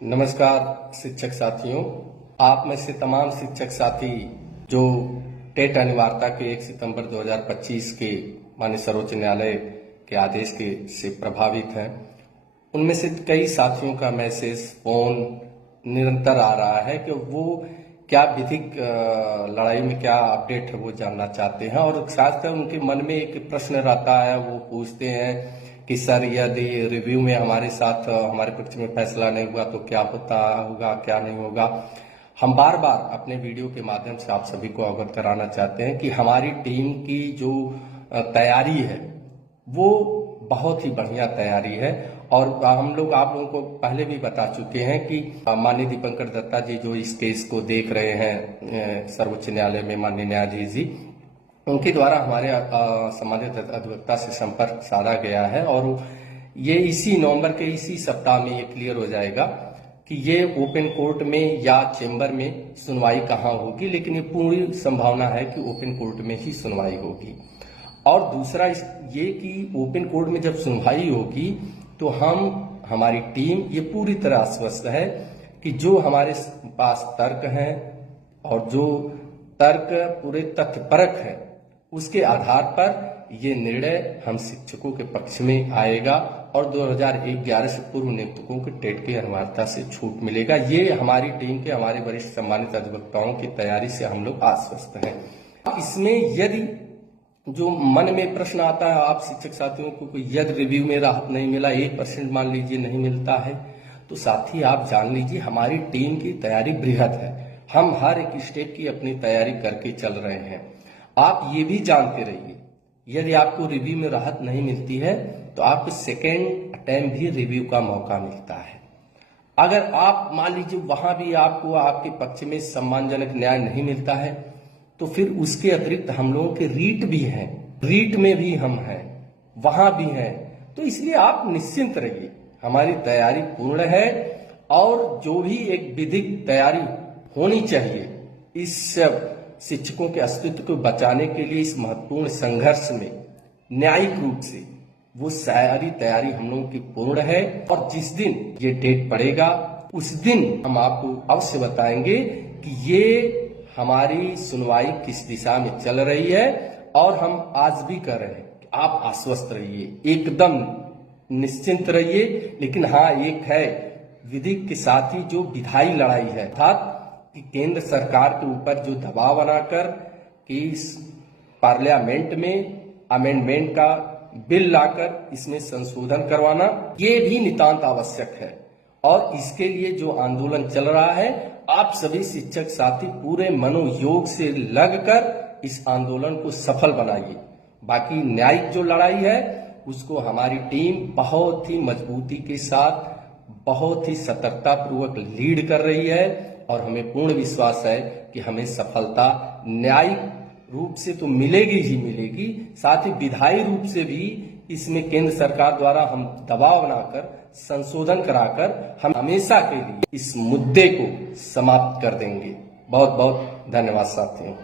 नमस्कार शिक्षक साथियों, आप में से तमाम शिक्षक साथी जो टेट अनिवार्यता के 1 सितंबर 2025 के माननीय सर्वोच्च न्यायालय के आदेश के से प्रभावित हैं, उनमें से कई साथियों का मैसेज, फोन निरंतर आ रहा है कि वो क्या विधिक लड़ाई में क्या अपडेट है वो जानना चाहते हैं। और खासकर उनके मन में एक प्रश्न रहता है, वो पूछते हैं कि सर यदि रिव्यू में हमारे साथ हमारे पक्ष में फैसला नहीं हुआ तो क्या होगा क्या नहीं होगा। हम बार बार अपने वीडियो के माध्यम से आप सभी को अवगत कराना चाहते हैं कि हमारी टीम की जो तैयारी है वो बहुत ही बढ़िया तैयारी है। और हम लोग आप लोगों को पहले भी बता चुके हैं कि माननीय दीपंकर दत्ता जी जो इस केस को देख रहे हैं सर्वोच्च न्यायालय में, माननीय न्यायाधीश जी, उनके द्वारा हमारे संबंधित अधिवक्ता से संपर्क साधा गया है और ये इसी नवंबर के इसी सप्ताह में ये क्लियर हो जाएगा कि ये ओपन कोर्ट में या चेंबर में सुनवाई कहाँ होगी। लेकिन ये पूरी संभावना है कि ओपन कोर्ट में ही सुनवाई होगी। और दूसरा ये कि ओपन कोर्ट में जब सुनवाई होगी तो हमारी टीम ये पूरी तरह आश्वस्त है कि जो हमारे पास तर्क हैं और जो तर्क पूरे तथ्यपरक है उसके आधार पर ये निर्णय हम शिक्षकों के पक्ष में आएगा और 2011 से पूर्व नियुक्तकों के टेट की अनिवार्यता से छूट मिलेगा। ये हमारी टीम के हमारे वरिष्ठ सम्मानित अधिवक्ताओं की तैयारी से हम लोग आश्वस्त हैं। इसमें यदि जो मन में प्रश्न आता है आप शिक्षक साथियों को, यदि रिव्यू में राहत नहीं मिला, 1% मान लीजिए नहीं मिलता है, तो साथी आप जान लीजिए हमारी टीम की तैयारी बृहद है। हम हर एक स्टेप की अपनी तैयारी करके चल रहे हैं। आप ये भी जानते रहिए यदि आपको रिव्यू में राहत नहीं मिलती है तो आपको सेकेंड अटेम्प्ट भी रिव्यू का मौका मिलता है। अगर आप मान लीजिए वहां भी आपको आपके पक्ष में सम्मानजनक न्याय नहीं मिलता है तो फिर उसके अतिरिक्त हम लोगों के रीट भी हैं, रीट में भी हम हैं, वहां भी हैं। तो इसलिए आप निश्चिंत रहिए, हमारी तैयारी पूर्ण है और जो भी एक विधिक तैयारी होनी चाहिए इस शिक्षकों के अस्तित्व को बचाने के लिए इस महत्वपूर्ण संघर्ष में न्यायिक रूप से वो सारी तैयारी हम लोगों की पूर्ण है। और जिस दिन ये डेट पड़ेगा उस दिन हम आपको अवश्य बताएंगे कि ये हमारी सुनवाई किस दिशा में चल रही है। और हम आज भी कह रहे हैं कि आप आश्वस्त रहिए, एकदम निश्चिंत रहिए। लेकिन हाँ, एक है विधि के साथ ही जो विधायी लड़ाई है, अर्थात कि केंद्र सरकार के ऊपर जो दबाव बनाकर कि इस पार्लियामेंट में अमेंडमेंट का बिल लाकर इसमें संशोधन करवाना, ये भी नितांत आवश्यक है। और इसके लिए जो आंदोलन चल रहा है, आप सभी शिक्षक साथी पूरे मनोयोग से लगकर इस आंदोलन को सफल बनाइए। बाकी न्यायिक जो लड़ाई है उसको हमारी टीम बहुत ही मजबूती के साथ, बहुत ही सतर्कता पूर्वक लीड कर रही है। और हमें पूर्ण विश्वास है कि हमें सफलता न्यायिक रूप से तो मिलेगी ही मिलेगी, साथ ही विधायी रूप से भी इसमें केंद्र सरकार द्वारा हम दबाव बनाकर संशोधन कराकर हम हमेशा के लिए इस मुद्दे को समाप्त कर देंगे। बहुत बहुत धन्यवाद साथियों।